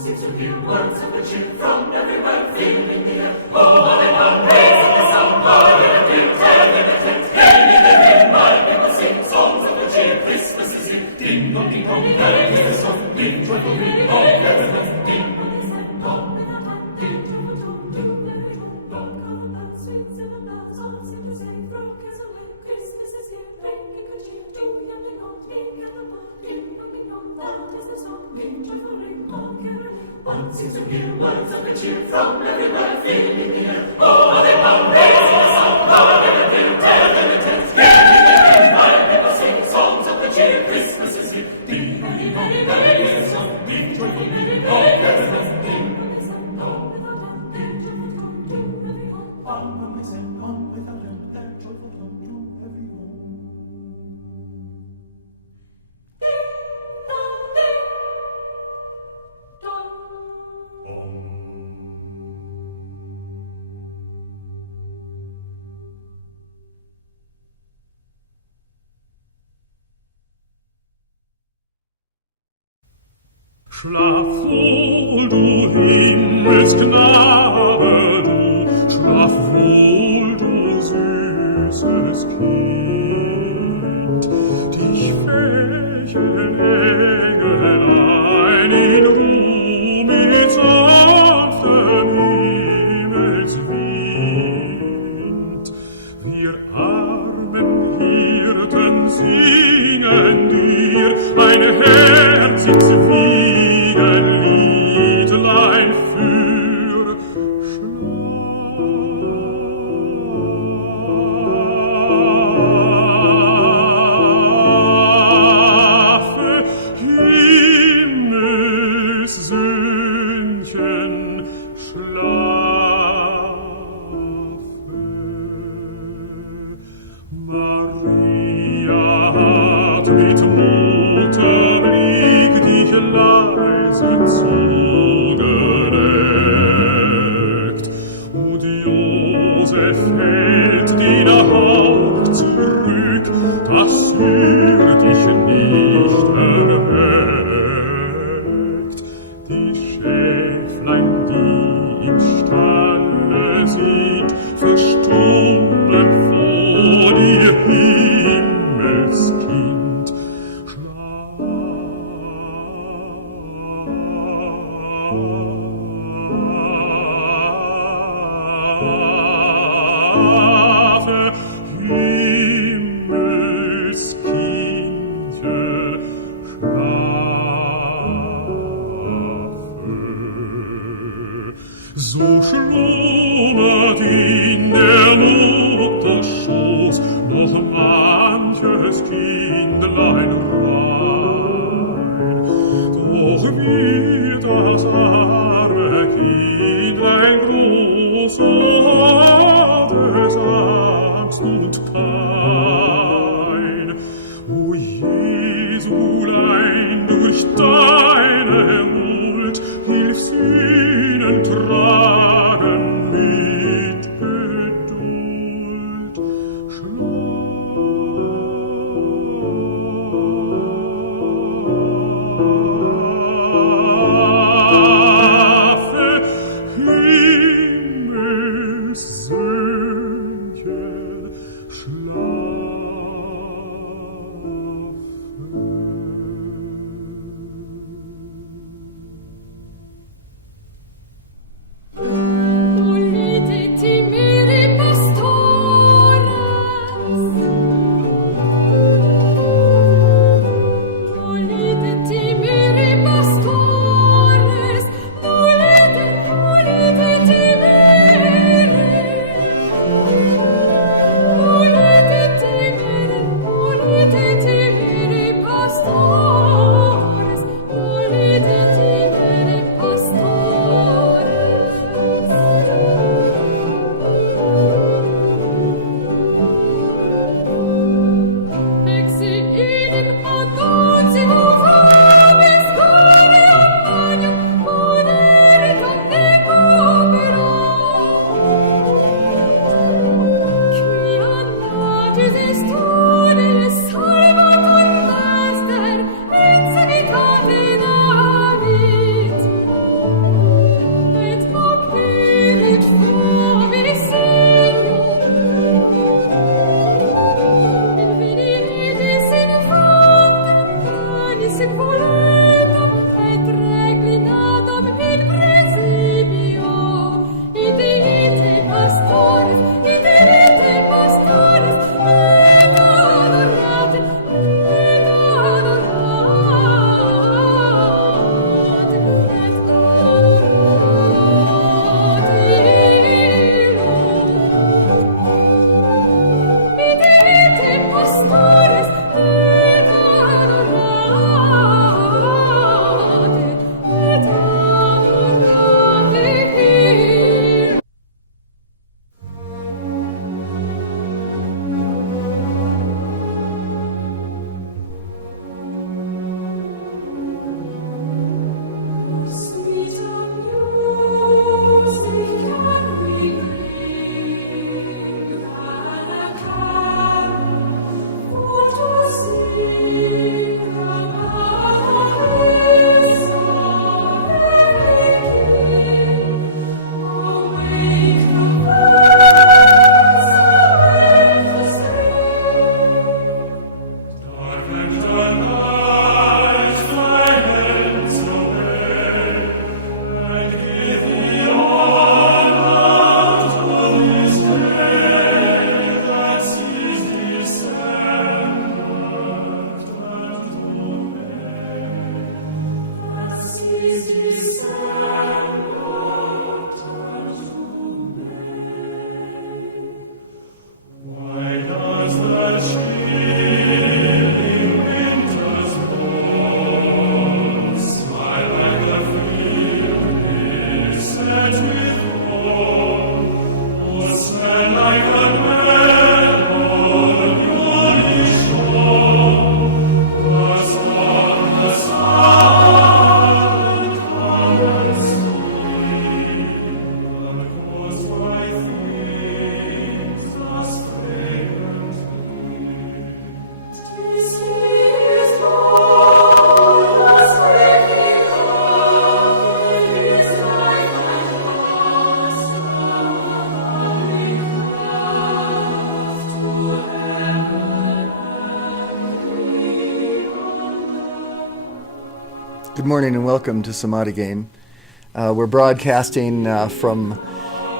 Seems to hear words of the cheer from everywhere, feeling the air. Oh, and I'm raising the sound, high and clear, telling the tent, gaining the wind, my people sing songs of the cheer. Christmas is here, ding dong, merry is the song, ding joyful ring, oh, everyone, ding. One seems to hear words of the cheer from everywhere, feeling the air. Oh, they come raising the sound, loud and clear, telling the tents, gaining the wind, my people sing songs of the cheer. Christmas is here, ding dong, merry is the song, ding joyful ring, oh, everyone, ding. On they send, on without end, their joyful tone to everyone. Schlaf wohl, du Himmelsknabe, du, schlaf wohl, du süßes Kind. Dich fächen Engelein in Ruh mit sanftem Himmelswind. Wir armen Hirten singen dir ein herziges Wiegen. So schlummert in der Mutter Schoß noch manches Kindlein rein. Doch wie das arme Kindlein groß, so hat es Angst und Pein. O Jesulein, durch deine Huld hilf's ihnen tragen mit Geduld. Schlafe, Himmelssöhnchen, Good morning and welcome to Samadhi Game. We're broadcasting from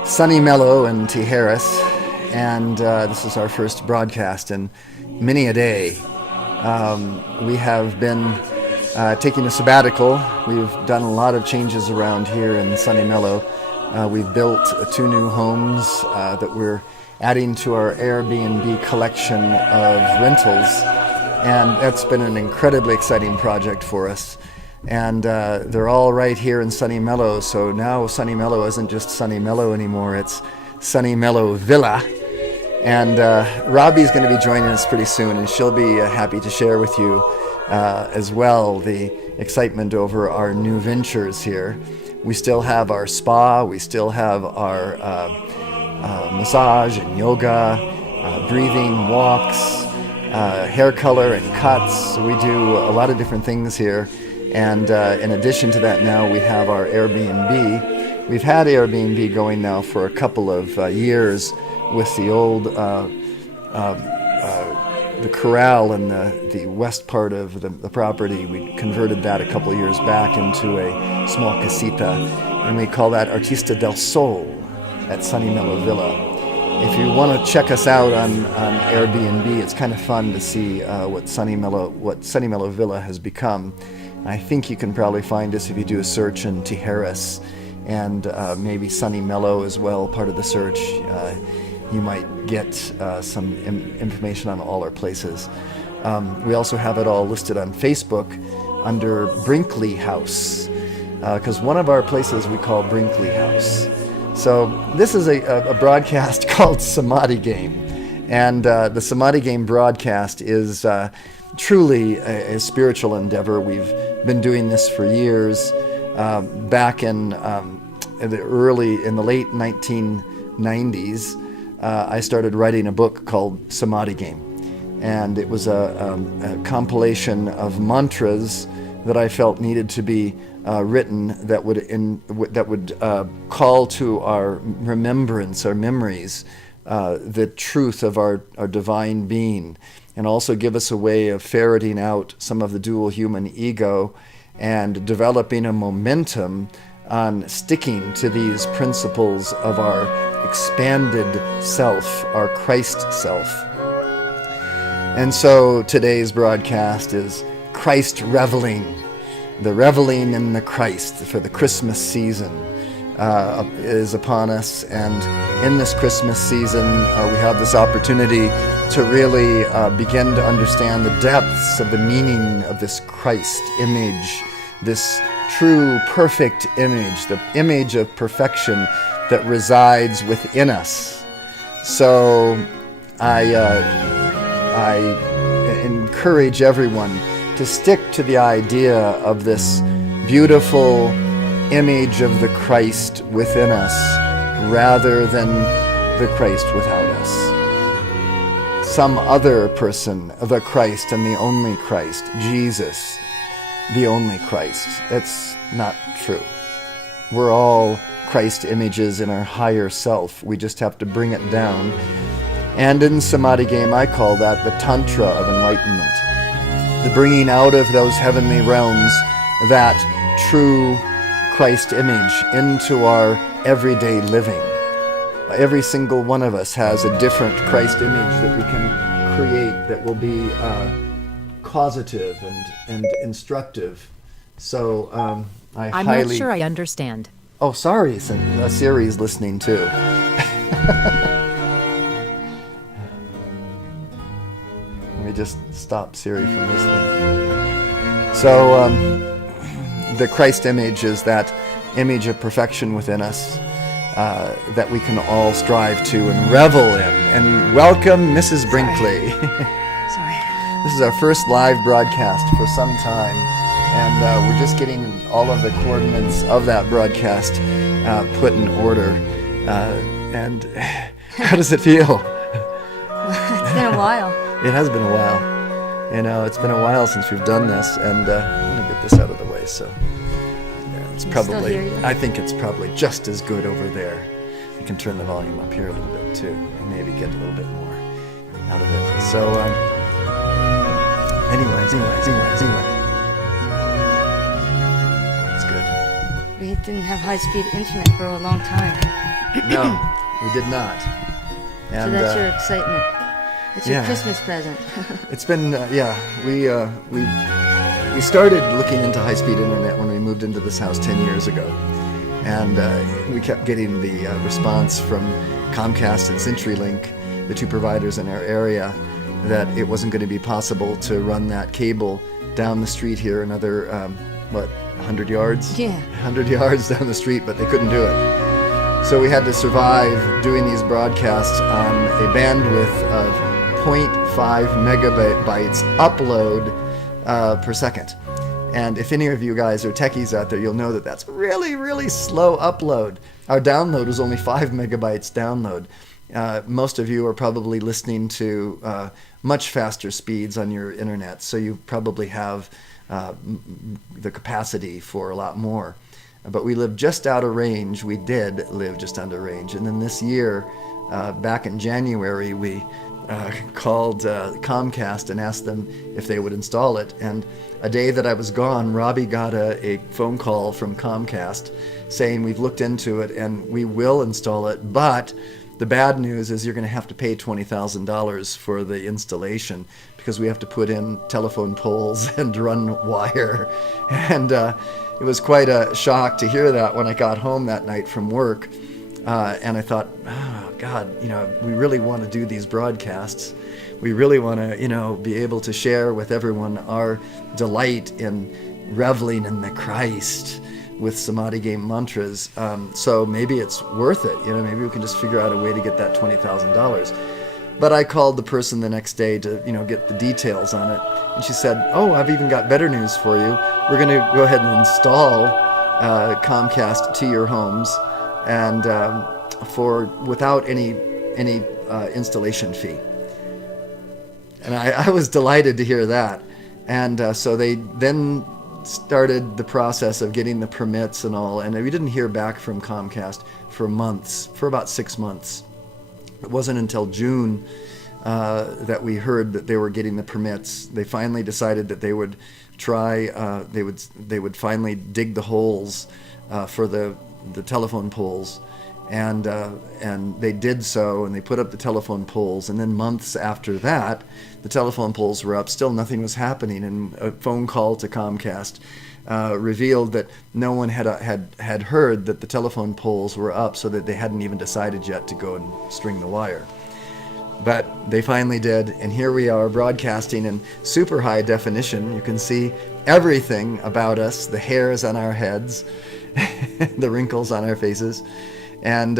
sunny Mellow in Tijeras, and this is our first broadcast in many a day. We have been taking a sabbatical. We've done a lot of changes around here in sunny Mellow. We've built 2 new homes that we're adding to our Airbnb collection of rentals, and that's been an incredibly exciting project for us. And they're all right here in sunny Mellow, so now sunny Mellow isn't just sunny Mellow anymore, it's sunny Mellow Villa. And Robbie's going to be joining us pretty soon, and she'll be happy to share with you as well the excitement over our new ventures here. We still have our spa, we still have our massage and yoga, breathing walks, hair color and cuts. We do a lot of different things here. And in addition to that, now we have our Airbnb. We've had Airbnb going now for a couple of years with the old the corral in the west part of the property. We converted that a couple of years back into a small casita, and we call that Artista del Sol at Sunny Mellow Villa. If you want to check us out on Airbnb, it's kind of fun to see what Sunny Mellow Villa has become. I think you can probably find us if you do a search in Tijeras, and maybe Sunny Mellow as well, part of the search. You might get some information on all our places. We also have it all listed on Facebook under Brinkley House, because one of our places we call Brinkley House. So this is a broadcast called Samadhi Game, and the Samadhi Game broadcast is truly a spiritual endeavor. We've been doing this for years. Back in the late 1990s, I started writing a book called Samadhi Game, and it was a compilation of mantras that I felt needed to be written that would call to our remembrance, our memories, the truth of our divine being, and also give us a way of ferreting out some of the dual human ego and developing a momentum on sticking to these principles of our expanded self, our Christ self. And so today's broadcast is Christ Reveling, the reveling in the Christ for the Christmas season is upon us. And in this Christmas season, we have this opportunity to really begin to understand the depths of the meaning of this Christ image, this true, perfect image, the image of perfection that resides within us. So I encourage everyone to stick to the idea of this beautiful image of the Christ within us rather than the Christ without us. Some other person, the Christ and the only Christ, Jesus, the only Christ. That's not true. We're all Christ images in our higher self. We just have to bring it down. And in Samadhi Game, I call that the Tantra of enlightenment. The bringing out of those heavenly realms that true Christ image into our everyday living. Every single one of us has a different Christ image that we can create that will be causative and instructive. So I'm not sure I understand. Oh, sorry, Siri's listening too. Let me just stop Siri from listening. So the Christ image is that image of perfection within us that we can all strive to and revel in. And welcome, Mrs. Brinkley. Sorry. This is our first live broadcast for some time, and we're just getting all of the coordinates of that broadcast put in order. And how does it feel? Well, it's been a while. It has been a while. You know, it's been a while since we've done this, and I'm going to get this out of the way. So yeah, it's probably, I think it's probably just as good over there. You can turn the volume up here a little bit too, and maybe get a little bit more out of it. So anyways. That's good. Read didn't have high-speed internet for a long time. No, we did not. And, So that's your excitement. That's your yeah. Christmas present. It's been, we started looking into high-speed internet when we moved into this house 10 years ago. And we kept getting the response from Comcast and CenturyLink, the two providers in our area, that it wasn't going to be possible to run that cable down the street here another, 100 yards? Yeah. 100 yards down the street, but they couldn't do it. So we had to survive doing these broadcasts on a bandwidth of 0.5 megabytes upload per second. And if any of you guys are techies out there, you'll know that that's really, really slow upload. Our download was only 5 megabytes download. Most of you are probably listening to much faster speeds on your internet, so you probably have the capacity for a lot more. But we lived just out of range. We did live just under range. And then this year, back in January, we called Comcast and asked them if they would install it. And a day that I was gone, Robbie got a phone call from Comcast saying, we've looked into it and we will install it, but the bad news is you're going to have to pay $20,000 for the installation because we have to put in telephone poles and run wire. And it was quite a shock to hear that when I got home that night from work. And I thought, oh, God, we really want to do these broadcasts. We really want to, be able to share with everyone our delight in reveling in the Christ with Samadhi game mantras. So maybe it's worth it. Maybe we can just figure out a way to get that $20,000. But I called the person the next day to, get the details on it. And she said, oh, I've even got better news for you. We're going to go ahead and install Comcast to your homes and without any installation fee. And I was delighted to hear that. And so they then started the process of getting the permits and all, and we didn't hear back from Comcast for months, for about 6 months. It wasn't until June that we heard that they were getting the permits. They finally decided that they would try, they would finally dig the holes for the telephone poles. And they did so, and they put up the telephone poles, and then months after that, the telephone poles were up. Still nothing was happening, and a phone call to Comcast revealed that no one had heard that the telephone poles were up, so that they hadn't even decided yet to go and string the wire. But they finally did, and here we are broadcasting in super high definition. You can see everything about us, the hairs on our heads, the wrinkles on our faces. And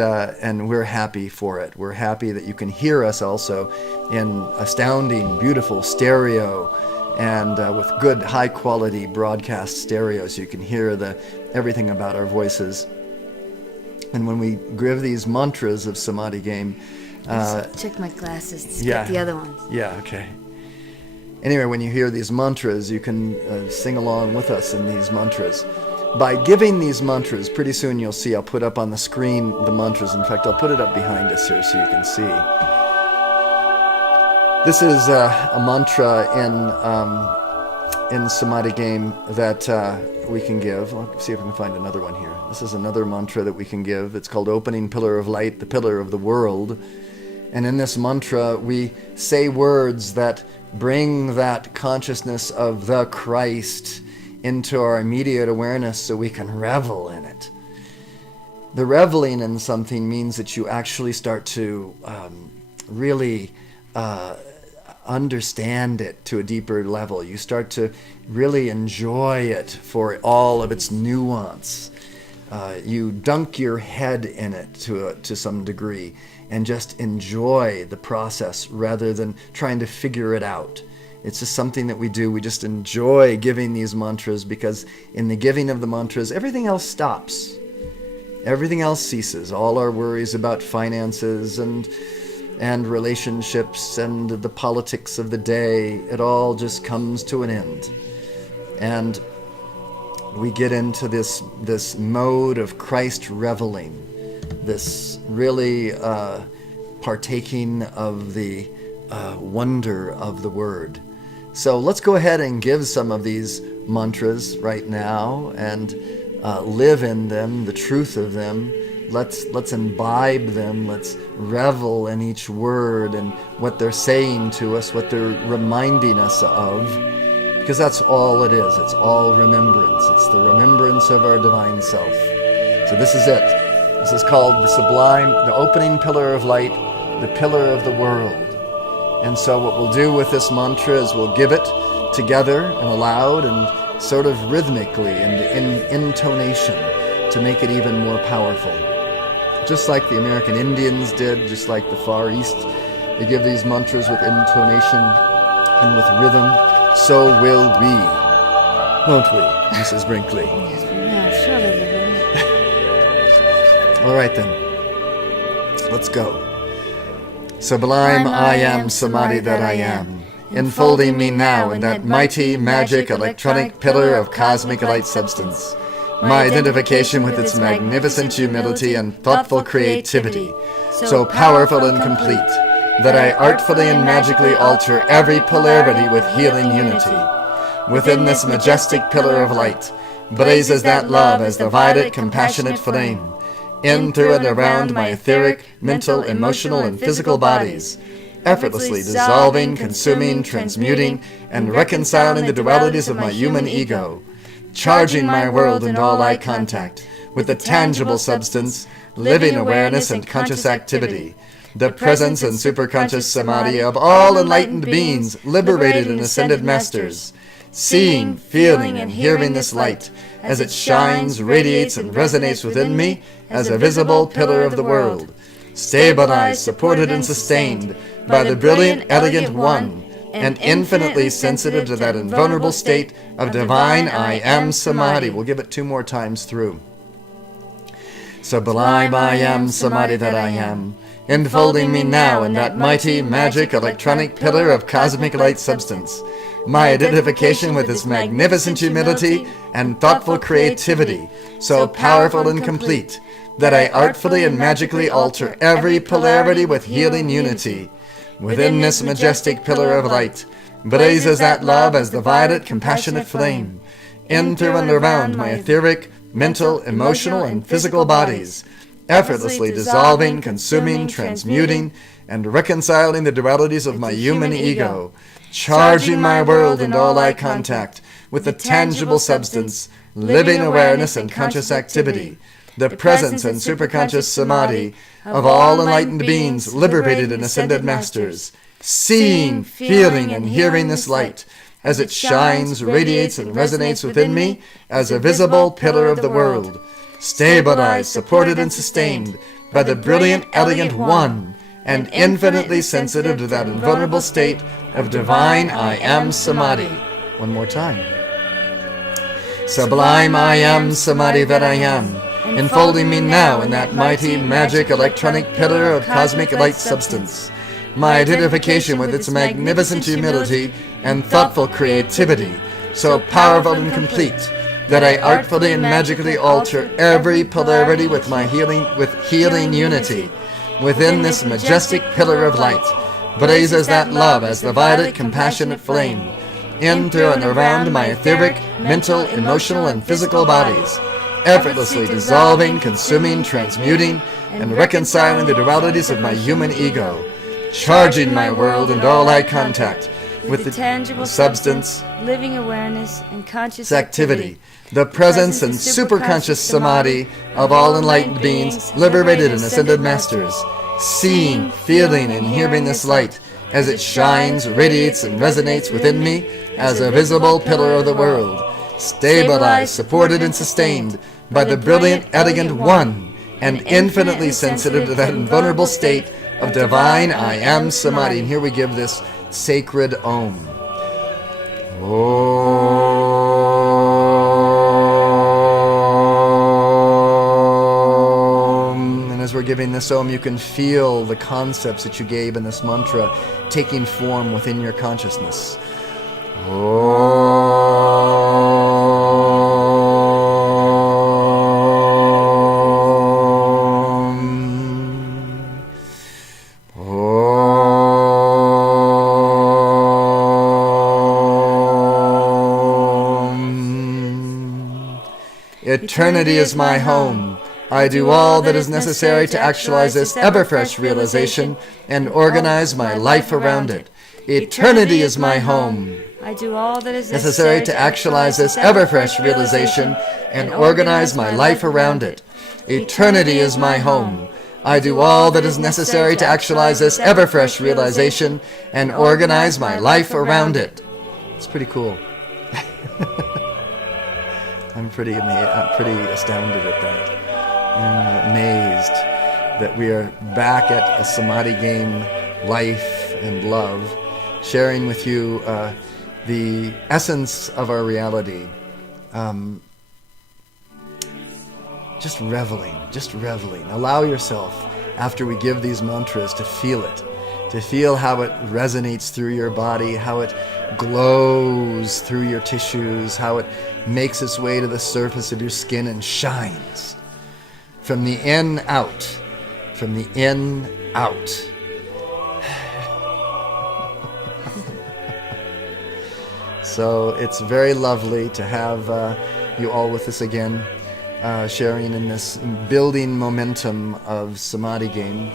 we're happy for it. We're happy that you can hear us also in astounding, beautiful stereo and with good, high-quality broadcast stereo, so you can hear everything about our voices. And when we give these mantras of Samadhi game... check my glasses to get the other ones. Yeah, okay. Anyway, when you hear these mantras, you can sing along with us in these mantras. By giving these mantras, pretty soon you'll see, I'll put up on the screen the mantras. In fact, I'll put it up behind us here so you can see. This is a mantra in Samadhi game that we can give. I'll see if I can find another one here. This is another mantra that we can give. It's called Opening Pillar of Light, the Pillar of the World. And in this mantra, we say words that bring that consciousness of the Christ into our immediate awareness so we can revel in it. The reveling in something means that you actually start to really understand it to a deeper level. You start to really enjoy it for all of its nuance. You dunk your head in it to some degree and just enjoy the process rather than trying to figure it out. It's just something that we do. We just enjoy giving these mantras because in the giving of the mantras, everything else stops. Everything else ceases. All our worries about finances and relationships and the politics of the day, it all just comes to an end. And we get into this mode of Christ reveling, this really partaking of the wonder of the Word. So let's go ahead and give some of these mantras right now, and live in them, the truth of them. Let's imbibe them. Let's revel in each word and what they're saying to us, what they're reminding us of, because that's all it is. It's all remembrance. It's the remembrance of our divine self. So this is it. This is called the sublime, the opening pillar of light, the pillar of the world. And so what we'll do with this mantra is we'll give it together and aloud and sort of rhythmically and in intonation to make it even more powerful. Just like the American Indians did, just like the Far East, they give these mantras with intonation and with rhythm. So will we, won't we, Mrs. Brinkley? Yeah, surely we will. All right then, let's go. Sublime I am Samadhi that I am, enfolding me now in that mighty, magic, electronic pillar of cosmic light substance. My identification with its magnificent humility and thoughtful creativity, so powerful and complete, that I artfully and magically alter every polarity with healing unity. Within this majestic pillar of light blazes that love as the violet, compassionate flame, in, through, and around my etheric, mental, emotional, and physical bodies, effortlessly dissolving, consuming, transmuting, and reconciling the dualities of my human ego, charging my world and all eye contact with the tangible substance, living awareness, and conscious activity, the presence and superconscious samadhi of all enlightened beings, liberated and ascended masters, seeing, feeling, and hearing this light as it shines, radiates, and resonates within me as a visible pillar of the world, stabilized, supported, and sustained by the brilliant, elegant One, and infinitely sensitive to that invulnerable state of divine I am Samadhi. We'll give it 2 more times through. Sublime I am Samadhi that I am, enfolding me now in that mighty, magic, electronic pillar of cosmic light substance. My identification with its magnificent humility and thoughtful creativity, so powerful and complete, that I artfully and magically alter every polarity with healing unity. Within this majestic pillar of light blazes that love as the violet, compassionate flame, in, through, and around my etheric, mental, emotional, and physical bodies, effortlessly dissolving, consuming, transmuting, and reconciling the dualities of my human ego, charging my world and all eye contact with the tangible substance, living awareness, and conscious activity, the presence and superconscious samadhi of all enlightened beings, liberated and ascended masters, seeing, feeling, and hearing this light as it shines, radiates, and resonates within me as a visible pillar of the world, stabilized, supported, and sustained by the brilliant, elegant One, and infinitely sensitive to that invulnerable state of divine I am Samadhi. 1 more time. Sublime I am Samadhi that I am, enfolding me now in that mighty, magic, electronic pillar of cosmic light substance. My identification with its magnificent humility and thoughtful creativity, so powerful and complete, that I artfully and magically alter every polarity with my healing unity. Within this majestic pillar of light blazes that love as the violet, compassionate flame, in, through, and around my etheric, mental, emotional, and physical bodies, effortlessly dissolving, consuming, transmuting, and reconciling the dualities of my human ego, charging my world and all eye contact with the tangible substance, living awareness, and conscious activity, the presence and superconscious samadhi of all enlightened beings, liberated and ascended masters, seeing, feeling, and hearing this light as it shines, radiates, and resonates within me as a visible pillar of the world, stabilized, supported, and sustained by the brilliant, elegant One, and infinitely sensitive to that invulnerable state of divine I am Samadhi. And here we give this sacred Om. Om. And as we're giving this Om, you can feel the concepts that you gave in this mantra taking form within your consciousness. Eternity is my home. I do all that is necessary to actualize this ever-fresh realization and organize my life around it. Eternity is my home. I do all that is Necessary to actualize this ever-fresh realization and organize my life around it. Eternity is my home. I do all that is necessary to actualize this ever-fresh realization and organize my life around it. It's pretty cool. I'm pretty astounded at that. I'm amazed that we are back at a Samadhi game, life and love, sharing with you the essence of our reality. Just reveling. Allow yourself, after we give these mantras, to feel it, to feel how it resonates through your body, how it glows through your tissues, how it makes its way to the surface of your skin and shines. From the in out. From the in out. So it's very lovely to have you all with us again, sharing in this building momentum of Samadhi game.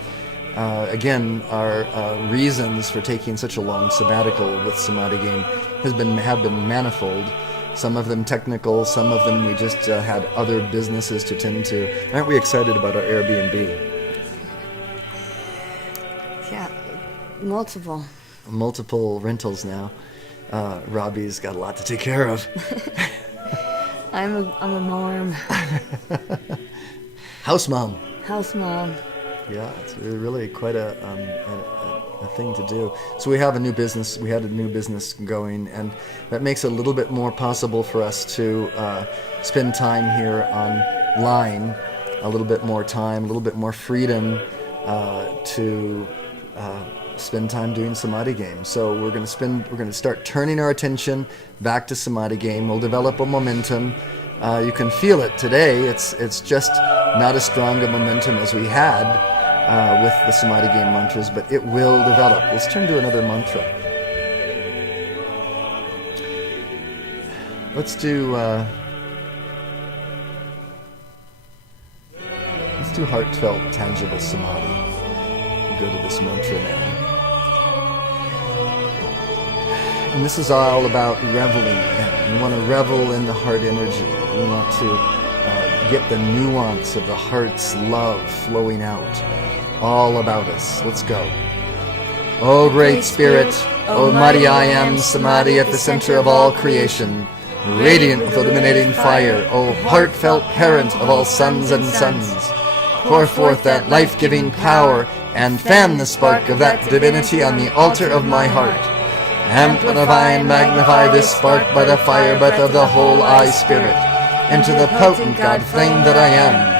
Again, our reasons for taking such a long sabbatical with Samadhi game have been manifold. Some of them technical, some of them we just had other businesses to tend to. Aren't we excited about our Airbnb? Yeah, multiple. Multiple rentals now. Robbie's got a lot to take care of. I'm a mom. House mom. House mom. Yeah, it's really quite a thing to do. So we have a new business. We had a new business going, and that makes it a little bit more possible for us to spend time here online, a little bit more time, a little bit more freedom to spend time doing Samadhi game. So we're going to start turning our attention back to Samadhi game. We'll develop a momentum. You can feel it today. It's just not as strong a momentum as we had with the Samadhi game mantras, but it will develop. Let's turn to another mantra. Let's do heartfelt, tangible Samadhi. We'll go to this mantra now. And this is all about reveling. We want to revel in the heart energy. We want to get the nuance of the heart's love flowing out all about us. Let's go. O Great Spirit, O Mighty I Am Samadhi at the center of all creation, radiant with illuminating fire, O heartfelt parent of all sons and sons, pour forth that life-giving power and fan the spark of that divinity on the altar of my heart. Amplify and magnify this spark by the fire breath of the whole I Spirit, into the potent God flame that I am.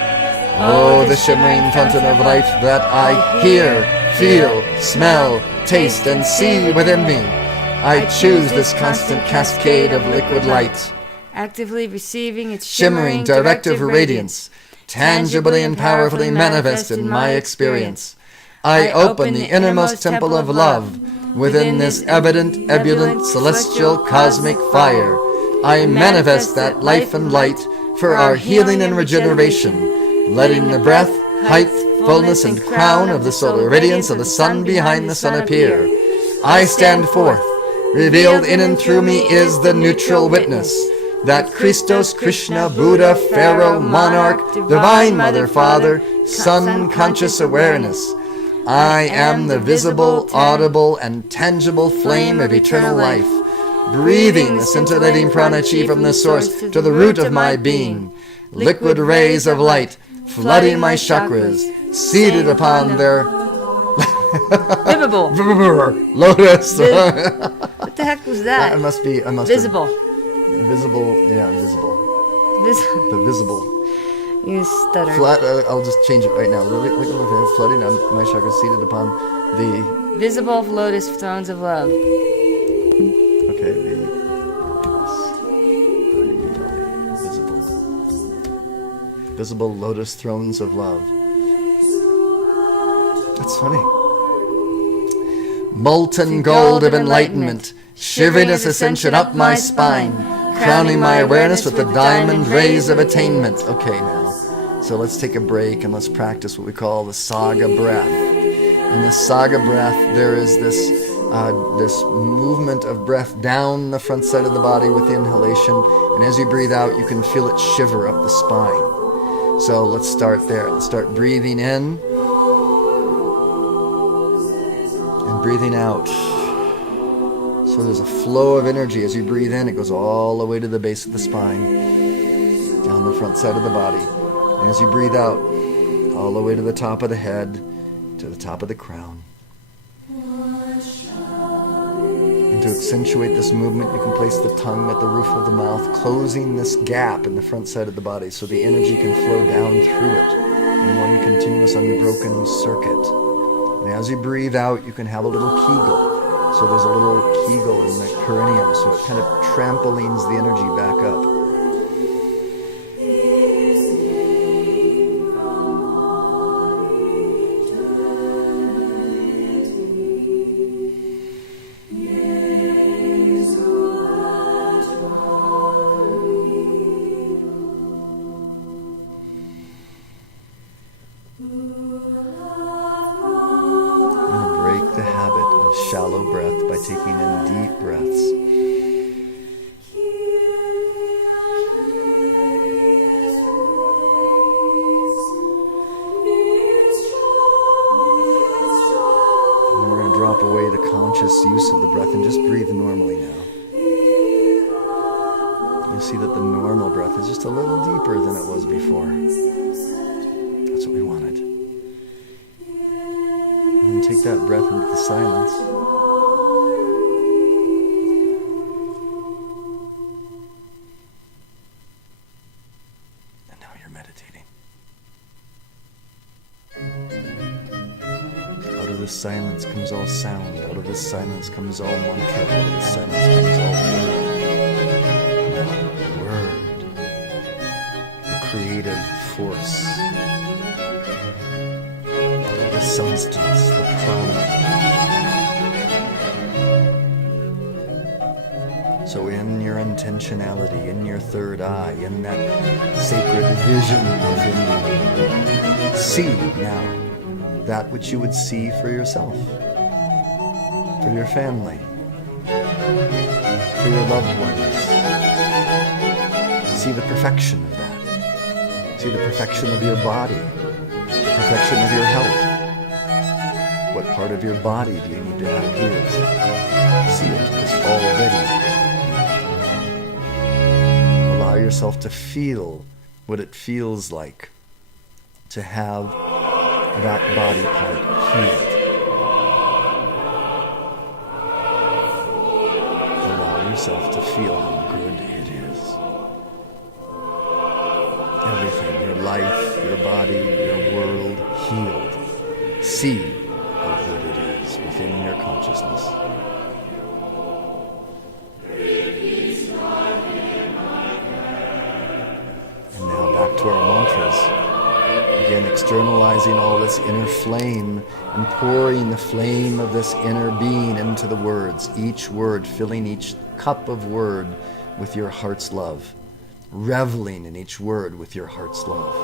Oh, the shimmering fountain of life that I hear, feel, smell, taste, and see within me. I choose this constant cascade of liquid light, Actively receiving its shimmering directive radiance, tangibly and powerfully manifest in my experience. I open the innermost temple of love within this evident, ebullient, celestial, cosmic fire. I manifest that life and light for our healing and regeneration, letting the breath, height, fullness, and crown of the solar radiance of the sun behind the sun appear. I stand forth. Revealed in and through me is the neutral witness, that Christos, Krishna, Buddha, Pharaoh, Monarch, Divine Mother, Father, Son, conscious awareness. I am the visible, audible, and tangible flame of eternal life, breathing the scintillating prana chi from the source to the root of my being. Liquid rays of light flooding my chakras, seated upon their Livable. lotus. What the heck was that? It must be Visible. Visible, yeah, visible. The visible. You stutter. I'll just change it right now. Look at my hand flooding on my chakras, seated upon the Visible lotus thrones of love. Okay, visible lotus thrones of love. That's funny. Molten gold of enlightenment, shivering its ascension up my spine, crowning my awareness with the diamond rays of attainment. Okay, now. So let's take a break and let's practice what we call the SAGA breath. In the SAGA breath, there is this movement of breath down the front side of the body with the inhalation, and as you breathe out, you can feel it shiver up the spine. So let's start there. Let's start breathing in and breathing out. So there's a flow of energy. As you breathe in, it goes all the way to the base of the spine, down the front side of the body. And as you breathe out, all the way to the top of the head, to the top of the crown. And to accentuate this movement, you can place the tongue at the roof of the mouth, closing this gap in the front side of the body so the energy can flow down through it in one continuous unbroken circuit. And as you breathe out, you can have a little kegel. So there's a little kegel in the perineum, so it kind of trampolines the energy back up. Shallow breath by taking in deep breaths. And we're going to drop away the conscious use of the breath and just breathe normally now. You'll see that the normal breath is just a little deeper than it was before. That's what we wanted. And take that breath into the silence. And now you're meditating. Out of this silence comes all sound. Out of this silence comes all mantra. Out of this silence comes all word. The creative force. The substance, the prana. So in your intentionality, in your third eye, in that sacred vision within you, see now that which you would see for yourself, for your family, for your loved ones. See the perfection of that. See the perfection of your body, the perfection of your health. What part of your body do you need to have healed? See it as already. Allow yourself to feel what it feels like to have that body part healed. Allow yourself to feel how good it is. Everything, your life, your body, your world, healed. See how good it is within your consciousness. And now back to our mantras. Again, externalizing all this inner flame and pouring the flame of this inner being into the words, each word filling each cup of word with your heart's love, reveling in each word with your heart's love.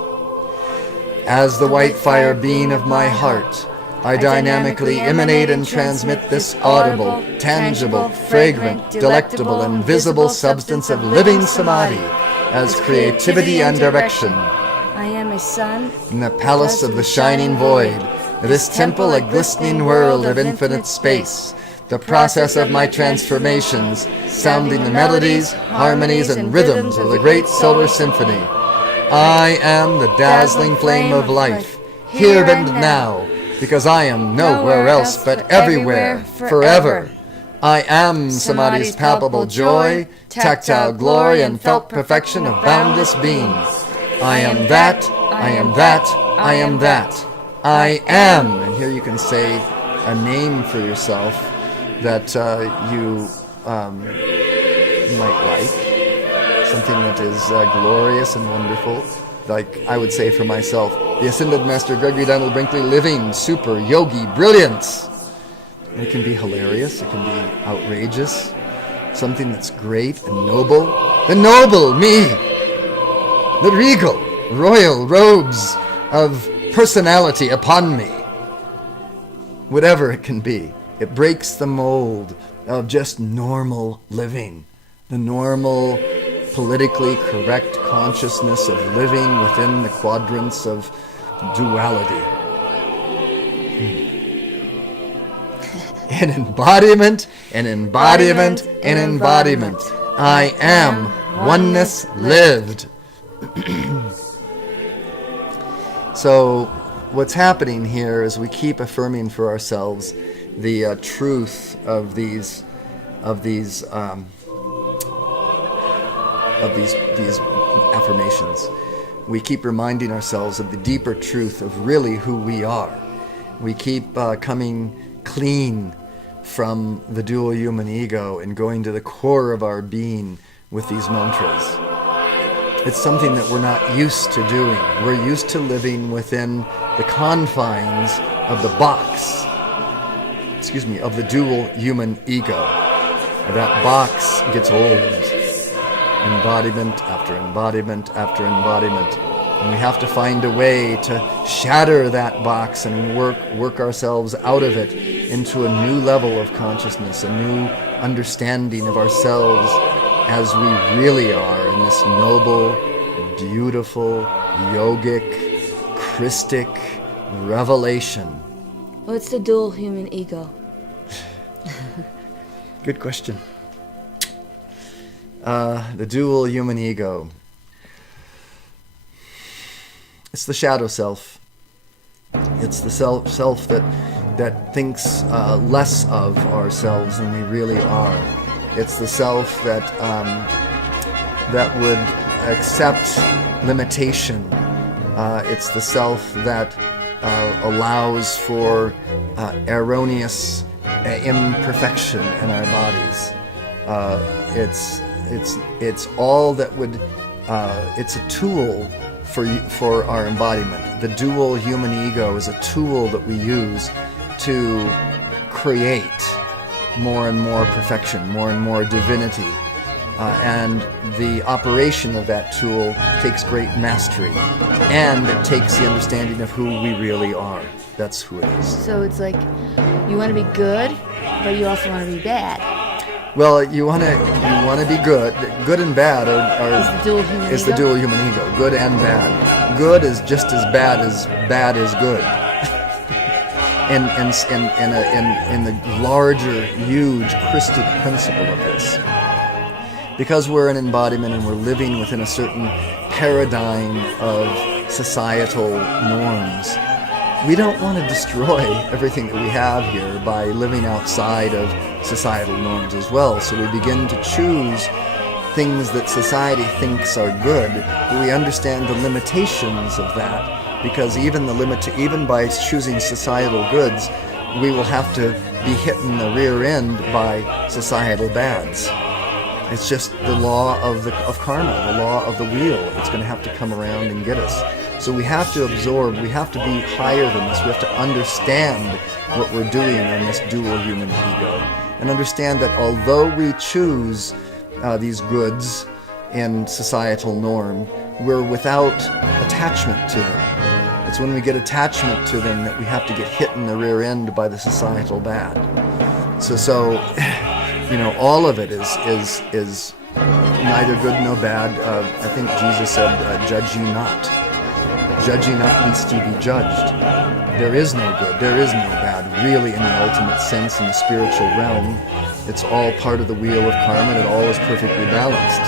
As the white fire being of my heart, I dynamically emanate and transmit this audible, tangible, fragrant, delectable, and visible substance of living Samadhi as creativity and direction. I am a sun In the palace of the shining void, this temple a glistening world of infinite space, the process of my transformations, sounding the melodies, harmonies, and rhythms of the great solar symphony. I am the dazzling flame of life, here and now, because I am nowhere else but everywhere, forever. I am Samadhi's palpable joy, tactile glory, and felt perfection of boundless being. I am that, I am that, I am that. I am, and here you can say a name for yourself that you might like, something that is glorious and wonderful. Like I would say for myself, the Ascended Master Gregory Brinkley, living super yogi brilliance. And it can be hilarious, it can be outrageous, something that's great and noble. the noble me, the regal, royal robes of personality upon me. Whatever it can be, it breaks the mold of just normal living, the normal, politically correct consciousness of living within the quadrants of duality. An embodiment, an embodiment, an embodiment. I am oneness lived. So what's happening here is we keep affirming for ourselves the truth of these affirmations. We keep reminding ourselves of the deeper truth of really who we are. We keep coming clean from the dual human ego and going to the core of our being with these mantras. It's something that we're not used to doing. We're used to living within the confines of the box, of the dual human ego. That box gets old. Embodiment after embodiment after embodiment. And we have to find a way to shatter that box and work ourselves out of it into a new level of consciousness, a new understanding of ourselves as we really are in this noble, beautiful, yogic, Christic revelation. What's the dual human ego? Good question. The dual human ego. It's the shadow self. It's the self that thinks less of ourselves than we really are. It's the self that would accept limitation. It's the self that allows for erroneous imperfection in our bodies. It's all that would. It's a tool for our embodiment. The dual human ego is a tool that we use to create more and more perfection, more and more divinity. And the operation of that tool takes great mastery. And it takes the understanding of who we really are. That's who it is. So it's like you want to be good, but you also want to be bad. Well, you want to be good. Good and bad is the dual human ego. Good and bad. Good is just as bad is good. in the larger, huge Christic principle of this. Because we're an embodiment and we're living within a certain paradigm of societal norms, we don't want to destroy everything that we have here by living outside of societal norms as well. So we begin to choose things that society thinks are good, but we understand the limitations of that, because even by choosing societal goods, we will have to be hit in the rear end by societal bads. It's just the law of karma, the law of the wheel. It's going to have to come around and get us. So we have to absorb, we have to be higher than this. We have to understand what we're doing in this dual human ego. And understand that although we choose these goods in societal norm, we're without attachment to them. It's when we get attachment to them that we have to get hit in the rear end by the societal bad. So all of it is neither good nor bad. I think Jesus said, judge ye not. Judge ye not, lest ye be judged. There is no good, there is no bad, really, in the ultimate sense, in the spiritual realm. It's all part of the wheel of karma, and it all is perfectly balanced.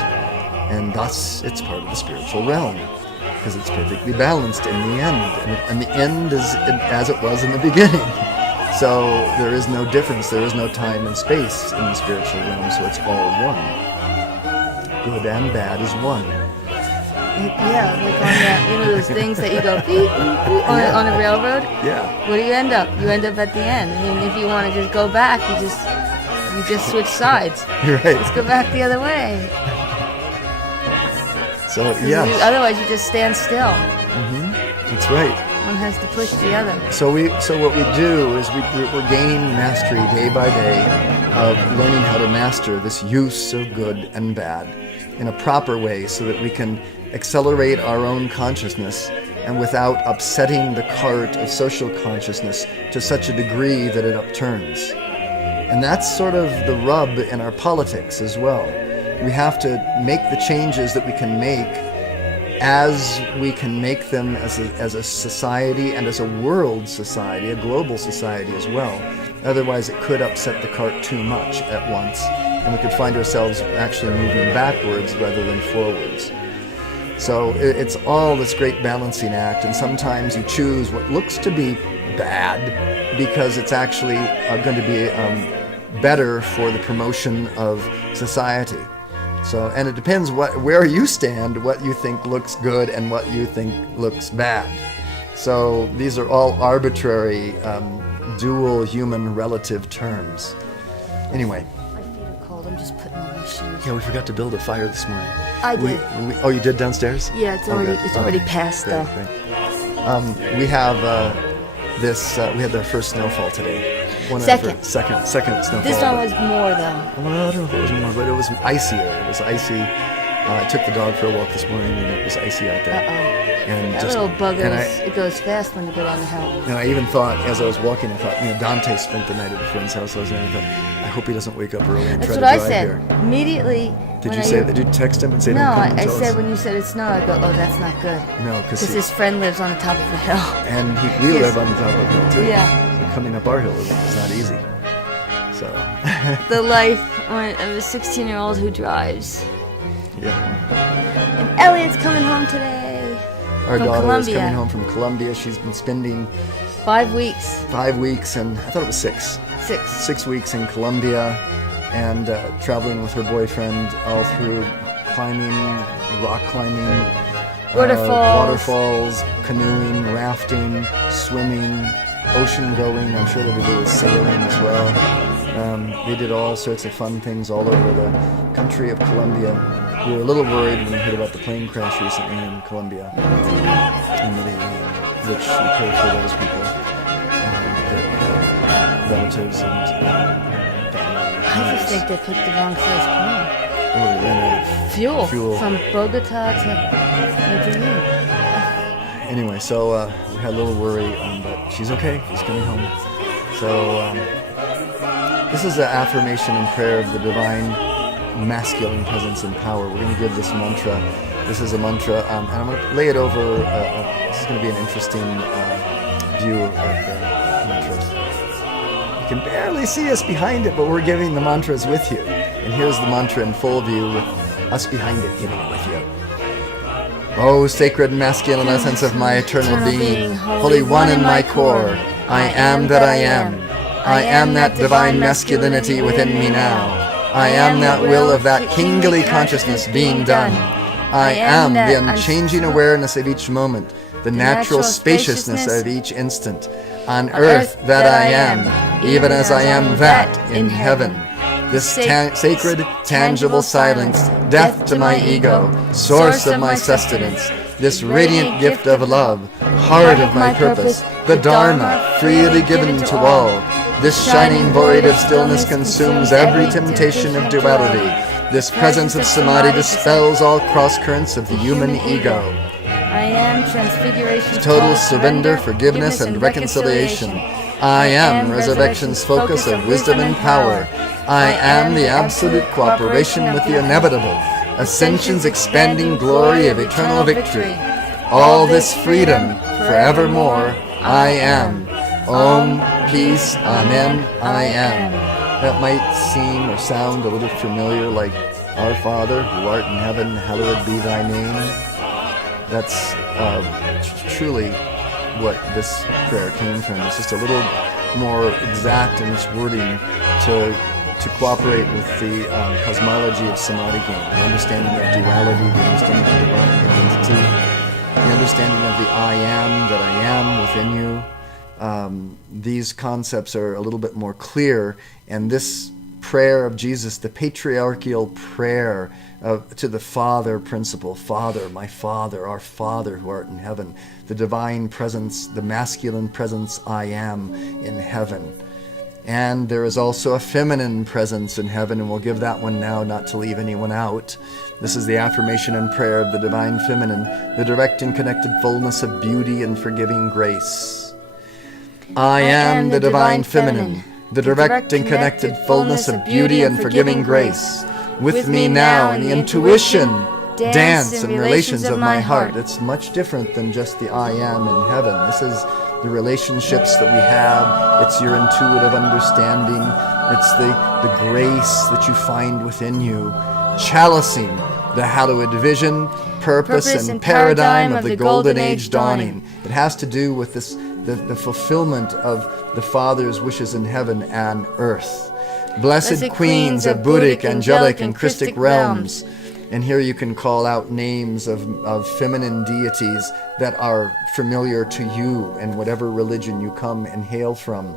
And thus, it's part of the spiritual realm, because it's perfectly balanced in the end. And the end is as it was in the beginning. So there is no difference, there is no time and space in the spiritual realm, so it's all one. Good and bad is one. Yeah, like on that, those things that you go beep, beep, beep, on a railroad. Yeah. Where do you end up? You end up at the end. And if you want to just go back, you just switch sides. You're right. Let's go back the other way. So yeah. Otherwise, you just stand still. Mm-hmm. That's right. One has to push the other. So what we do is we're gaining mastery day by day of learning how to master this use of good and bad. in a proper way so that we can accelerate our own consciousness and without upsetting the cart of social consciousness to such a degree that it upturns. And that's sort of the rub in our politics as well. We have to make the changes that we can make as we can make them as a society and as a world society, a global society as well. Otherwise, it could upset the cart too much at once, and we could find ourselves actually moving backwards rather than forwards. So it's all this great balancing act, and sometimes you choose what looks to be bad because it's actually going to be better for the promotion of society. So, and it depends where you stand, what you think looks good and what you think looks bad. So these are all arbitrary, dual human relative terms. Anyway. My feet are cold. I'm just putting on my shoes. Yeah, we forgot to build a fire this morning. I did. Oh, you did downstairs? Yeah, it's already passed though. Great. We have we had our first snowfall today. Second snowfall. This one was more though. Well, I don't know if it was more, but it was icier. It was icy. I took the dog for a walk this morning, and it was icy out there. And that little bugger, it goes fast when you go down the hill. And I even thought, as I was walking, I thought, Dante spent the night at a friend's house. I thought, I hope he doesn't wake up early and try to drive here. That's what I said. Immediately. Did you text him and say, no, don't come and I tell said us? When you said it snowed, I go, oh, that's not good. No, because his friend lives on the top of the hill. And we live on the top of the hill, too. Yeah. So coming up our hill is not easy. So. The life of a 16-year-old who drives. Yeah. And Elliot's coming home today. Our daughter Columbia. is coming home from Colombia. She's been spending 5 weeks. 5 weeks, and I thought it was 6. 6 weeks in Colombia, and traveling with her boyfriend all through climbing, rock climbing, waterfalls, canoeing, rafting, swimming, ocean going. I'm sure they did a little sailing as well. They did all sorts of fun things all over the country of Colombia. We were a little worried when we heard about the plane crash recently in Colombia, and which we pray for those people, their relatives and family. I just think they picked the wrong size plane. Oh, they ran out of fuel. From Bogota to Medellin. Anyway, so we had a little worry, but she's okay. She's coming home. So this is an affirmation and prayer of the divine masculine presence and power. We're going to give this mantra. This is a mantra, and I'm going to lay it over. This is going to be an interesting view of the mantras. You can barely see us behind it, but we're giving the mantras with you. And here's the mantra in full view with us behind it, giving it with you. O sacred masculine essence of my eternal being, Holy One in my core, I am that I am. I am that divine masculinity within me now. I am that will of that kingly consciousness being done. I am the unchanging awareness of each moment, the natural spaciousness of each instant. On earth that I am, even as I am that in heaven. This sacred, tangible silence, death to my ego, source of my sustenance, this radiant gift of love, heart of my purpose, the Dharma, freely given to all. This shining void of stillness consumes every temptation of duality. This presence of Samadhi dispels all cross-currents of the human ego. I am transfiguration, Total surrender, forgiveness, and reconciliation. I am resurrection's focus of wisdom and power. I am the absolute cooperation with the inevitable, ascension's expanding glory of eternal victory. All this freedom, forevermore, I am. Om, peace, amen, I am. That might seem or sound a little familiar, like Our Father, who art in heaven, hallowed be thy name. That's truly what this prayer came from. It's just a little more exact in its wording to cooperate with the cosmology of Samadhi game, the understanding of duality, the understanding of divine identity, the understanding of the I am, that I am within you. These concepts are a little bit more clear, and this prayer of Jesus, the patriarchal prayer to the Father principle, Father, my Father, our Father who art in heaven, the divine presence, the masculine presence I am in heaven. And there is also a feminine presence in heaven, and we'll give that one now, not to leave anyone out. This is the affirmation and prayer of the Divine Feminine, the direct and connected fullness of beauty and forgiving grace. I am the Divine Feminine, the direct and connected fullness of beauty and forgiving grace. With me now in the intuition, dance, and relations of my heart. It's much different than just the I am in heaven. This is the relationships that we have. It's your intuitive understanding. It's the grace that you find within you, chalicing the hallowed vision, purpose and paradigm of the golden age dawning. It has to do with this, the fulfillment of the Father's wishes in heaven and earth. Blessed queens of Buddhic, angelic, and Christic realms. And here you can call out names of feminine deities that are familiar to you and whatever religion you come and hail from.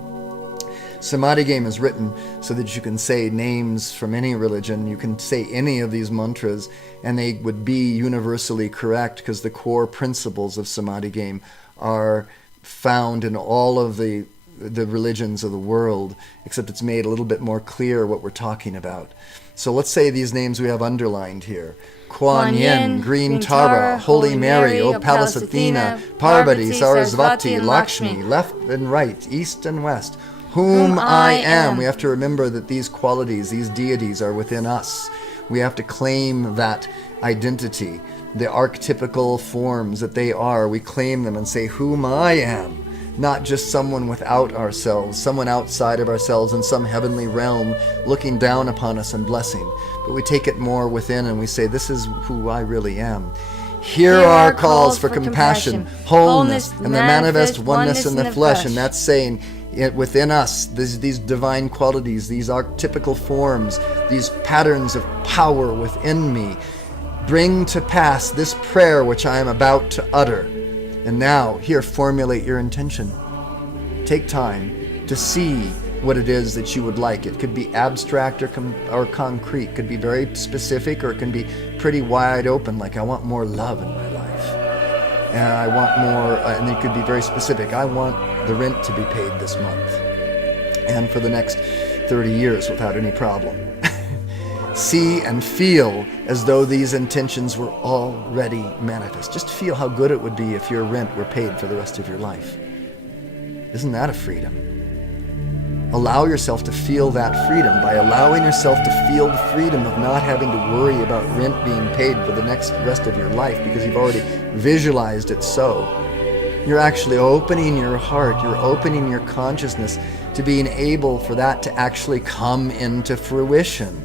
Samadhi game is written so that you can say names from any religion. You can say any of these mantras and they would be universally correct, because the core principles of Samadhi game are found in all of the religions of the world, except it's made a little bit more clear what we're talking about. So let's say these names we have underlined here. Kuan Yin, Green Tara, Holy Mary, O Pallas Athena, Parvati, Sarasvati, and Lakshmi, left and right, east and west. Whom I am. We have to remember that these qualities, these deities are within us. We have to claim that identity, the archetypical forms that they are. We claim them and say, whom I am. Not just someone without ourselves, someone outside of ourselves in some heavenly realm looking down upon us and blessing. But we take it more within and we say, this is who I really am. Here are calls for compassion, wholeness, and the manifest oneness in the flesh. And that's saying within us, these divine qualities, these archetypical forms, these patterns of power within me, bring to pass this prayer which I am about to utter. And now, here, formulate your intention. Take time to see what it is that you would like. It could be abstract or concrete. It could be very specific, or it can be pretty wide open, like I want more love in my life. And I want more, and it could be very specific. I want the rent to be paid this month and for the next 30 years without any problem. See and feel as though these intentions were already manifest. Just feel how good it would be if your rent were paid for the rest of your life. Isn't that a freedom? Allow yourself to feel that freedom by allowing yourself to feel the freedom of not having to worry about rent being paid for the rest of your life, because you've already visualized it so. You're actually opening your heart, you're opening your consciousness to being able for that to actually come into fruition.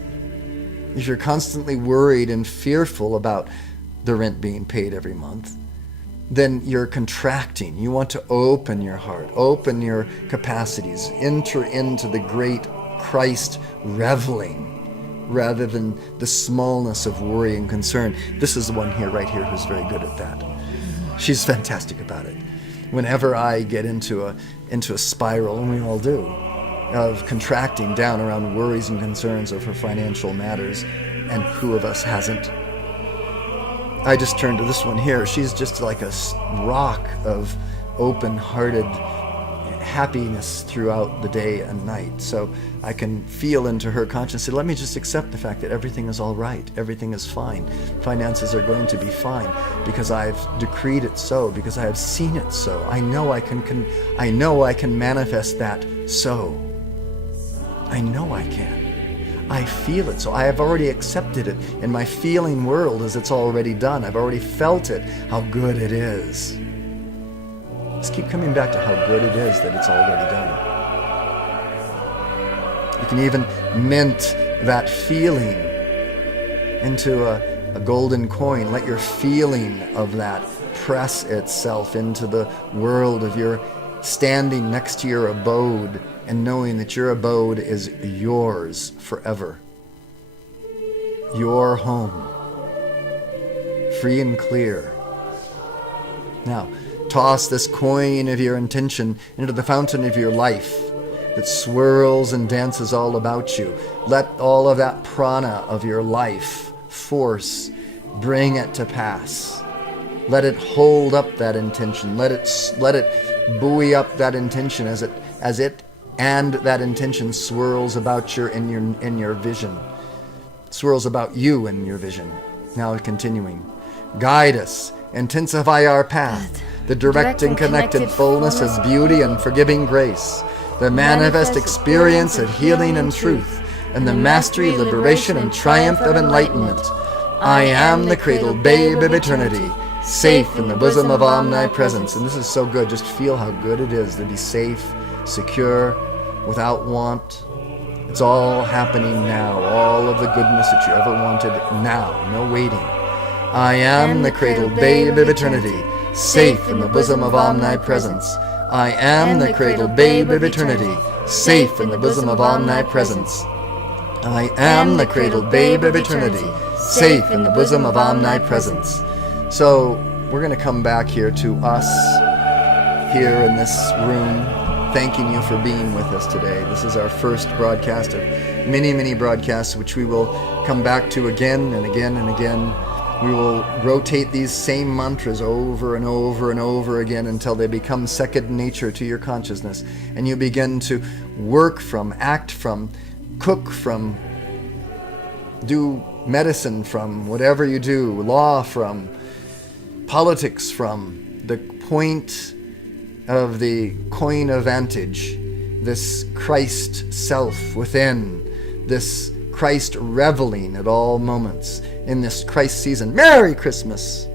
If you're constantly worried and fearful about the rent being paid every month, then you're contracting. You want to open your heart, open your capacities, enter into the great Christ reveling rather than the smallness of worry and concern. This is the one here, right here, who's very good at that. She's fantastic about it. Whenever I get into a spiral, and we all do, of contracting down around worries and concerns over financial matters, and who of us hasn't? I just turn to this one here. She's just like a rock of open-hearted happiness throughout the day and night. So I can feel into her conscience, say, let me just accept the fact that everything is all right, everything is fine, finances are going to be fine, because I've decreed it so, because I have seen it so. I know I can manifest that so. I know I can. I feel it, so I have already accepted it in my feeling world as it's already done. I've already felt it, how good it is. Just keep coming back to how good it is that it's already done. You can even mint that feeling into a golden coin. Let your feeling of that press itself into the world of your standing next to your abode, and knowing that your abode is yours forever. Your home. Free and clear. Now, toss this coin of your intention into the fountain of your life that swirls and dances all about you. Let all of that prana of your life force bring it to pass. Let it hold up that intention. Let it buoy up that intention as it and that intention swirls about in your vision. Swirls about you in your vision. Now continuing. Guide us, intensify our path, the direct and connected fullness of beauty and forgiving grace, the manifest experience of healing and truth, and the mastery, liberation, and triumph of enlightenment. I am the cradled babe of eternity, safe in the bosom of omnipresence. And this is so good. Just feel how good it is to be safe, secure, without want. It's all happening now. All of the goodness that you ever wanted now. No waiting. I am the cradled babe of eternity, safe in the bosom of omnipresence. I am the cradled babe of eternity, safe in the bosom of omnipresence. I am the cradled babe of eternity, safe in the bosom of omnipresence. So we're going to come back here to us, here in this room, thanking you for being with us today. This is our first broadcast of many, many broadcasts, which we will come back to again and again and again. We will rotate these same mantras over and over and over again until they become second nature to your consciousness. And you begin to work from, act from, cook from, do medicine from, whatever you do, law from, politics from, the point of the coin of vantage, this Christ self within, this Christ reveling at all moments in this Christ season. Merry Christmas!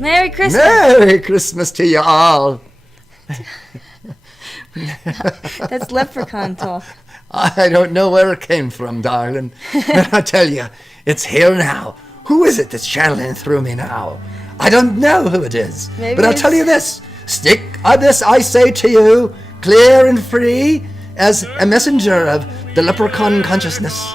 Merry Christmas! Merry Christmas to you all! That's leprechaun talk. I don't know where it came from, darling, but I tell you, it's here now. Who is it that's channeling through me now? I don't know who it is, but I'll tell you this. Stick on this, I say to you, clear and free, as a messenger of the leprechaun consciousness.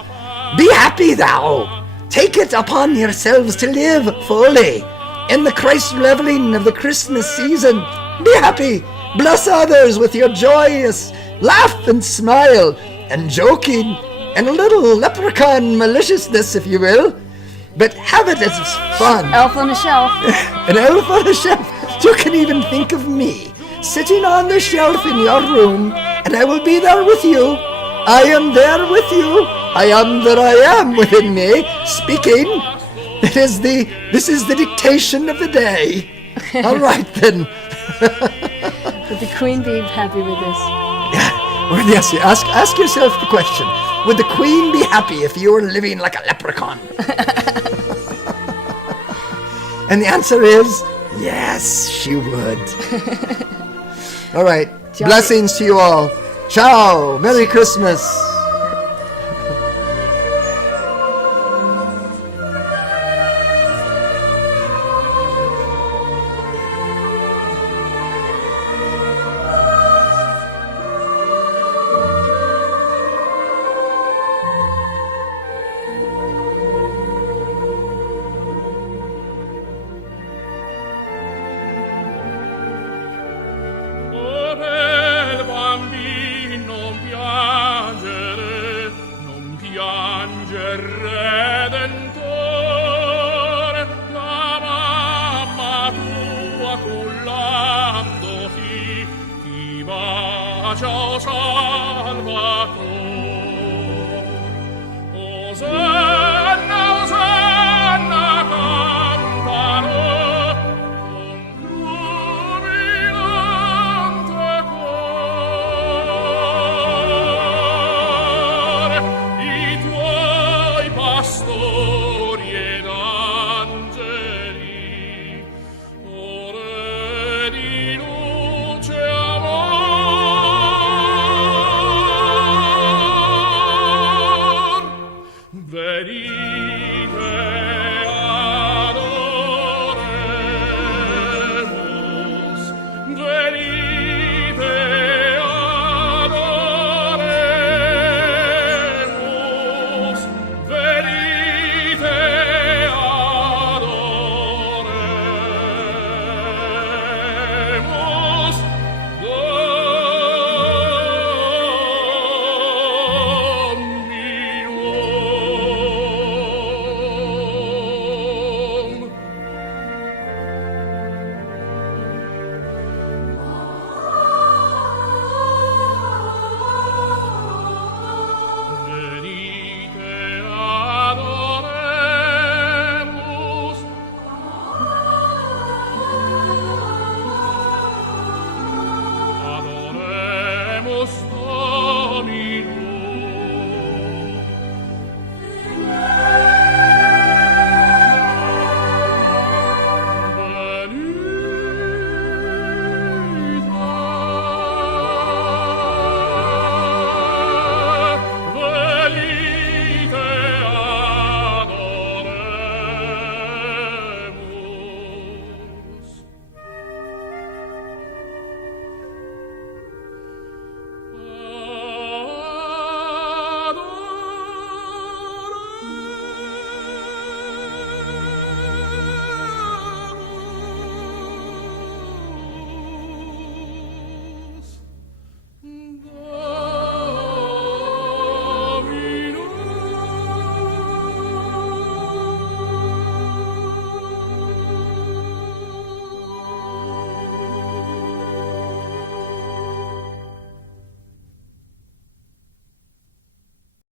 Be happy, thou! Take it upon yourselves to live fully in the Christ reveling of the Christmas season. Be happy! Bless others with your joyous laugh and smile and joking and a little leprechaun maliciousness, if you will. But have it as fun. Elf on a shelf. An elf on a shelf. You can even think of me sitting on the shelf in your room, and I will be there with you. I am there with you. I am that I am within me, speaking. This is the dictation of the day. All right, then. Would the Queen be happy with this? Well, yes, ask yourself the question. Would the Queen be happy if you were living like a leprechaun? And the answer is, yes, she would. All right. Blessings to you all. Ciao. Merry Christmas. Oh, bel bambino, non piangere, non piangere, Redentore. La mamma tua cullandosi ti bacia, oh Salvatore.